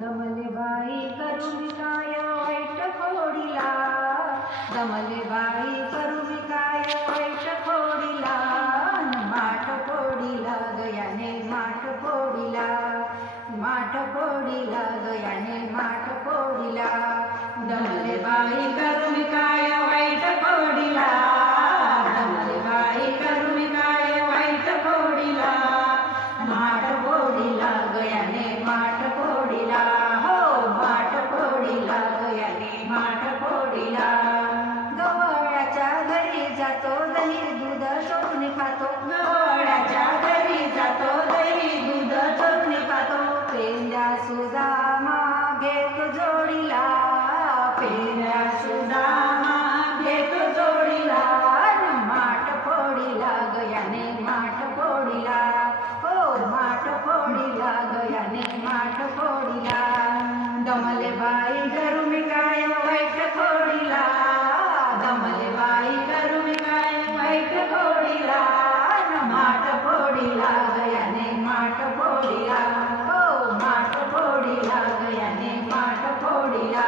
दमले बाई करून काय वाईट खोडीला, दमले बाई करून काय वाईट खोडीला, माठ फोडीला गयाने माठ फोडीला, माठ फोडीला गयाने माठ फोडीला. दमले बाई करून काय वाईट खोडीला, दमले बाई करून काय वाईट खोडीला, माठ फोडीला गयाने माठ फोडीला, हो माठ फोडीला गयाने माठ फोडीला. गवळ्याच्या घरी जातो दही दूध चोरून खातो, गवळ्याच्या घरी जातो दही दूध चोरून खातो. पेंड्या सुदामा घेतो जोडीला, पेंड्या सुदामा घेतो जोडीला, माठ फोडीला गयाने माठ फोडीला, हो माठ फोडीला गयाने माठ फोडीला. दमले बाई करून काय वाईट खोडीला, दमले बाई करून काय वाईट खोडीला, माठ फोडीला गयाने माठ फोडीला, हो माठ फोडीला गयाने माठ फोडीला.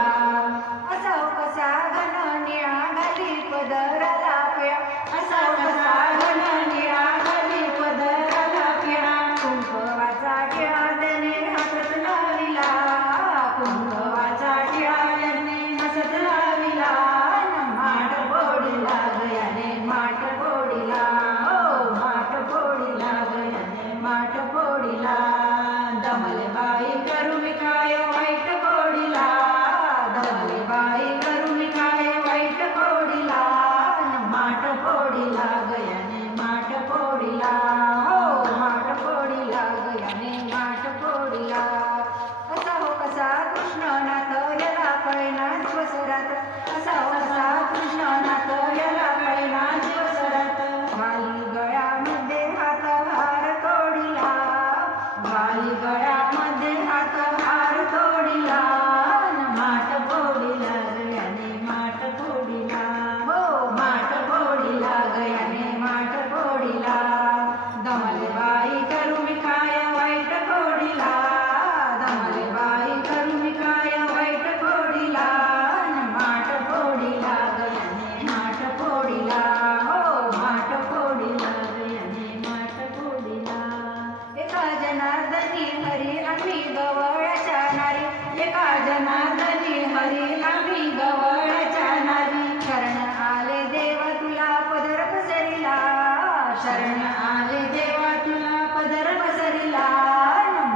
असा कसा घन निळा घाली पदराला पिळा, असा कसा घन निळा घाली पदराला पिळा. कुंकवाचा टिळा त्याने हातात लाविला, कुंकवाचा टिळा त्याने हातात लाविला, माठ फोडीला गयाने माठ फोडीला, हो माठ फोडीला गयाने माठ फोडीला. दमले बाई करून काय वाईट खोडीला, दमले बाई करून काय वाईट खोडीला, माठ फोडीला गयाने माठ फोडीला, हो माठ फोडीला गयाने माठ फोडीला. असा हो कसा कृष्णनाथ याला कळेना दिवस रात, असा हो कसा कृष्णनाथ याला कळेना दिवस रात. घाली गळ्यामध्ये हात हार तोडीला, घाली गळ्यामध्ये हात हार तोडीला, माठ फोडीला गयाने माठ फोडीला, हो माठ फोडीला गयाने माठ फोडीला. दमले बाई करून काय वाईट खोडीला, दमले बाई करून काय वाईट खोडीला, माठ फोडीला गयाने माठ फोडीला, हो माठ फोडीला गयाने माठ फोडीला. एका जनार्दनी हरी आम्ही गवळ्याच्या नारी, एका जनार्दनी हरी आम्ही गवळ्याच्या नारी. शरण आले देवा तुला पदर पसरिला, शरण आले देवा तुला पदर पसरिला,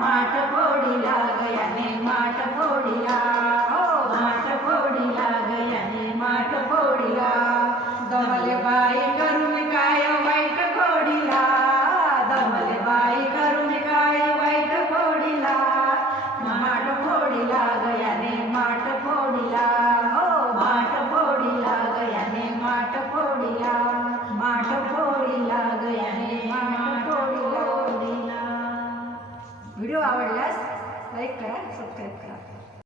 माठ फोडीला गयाने माठ फोडीला, हो माठ फोडीला गयाने माठ फोडीला. दमले बाई करून काय वाईट खोडीला, दमले बाई करून काय वाईट खोडीला, माठ फोडीला गयाने माठ फोडीला.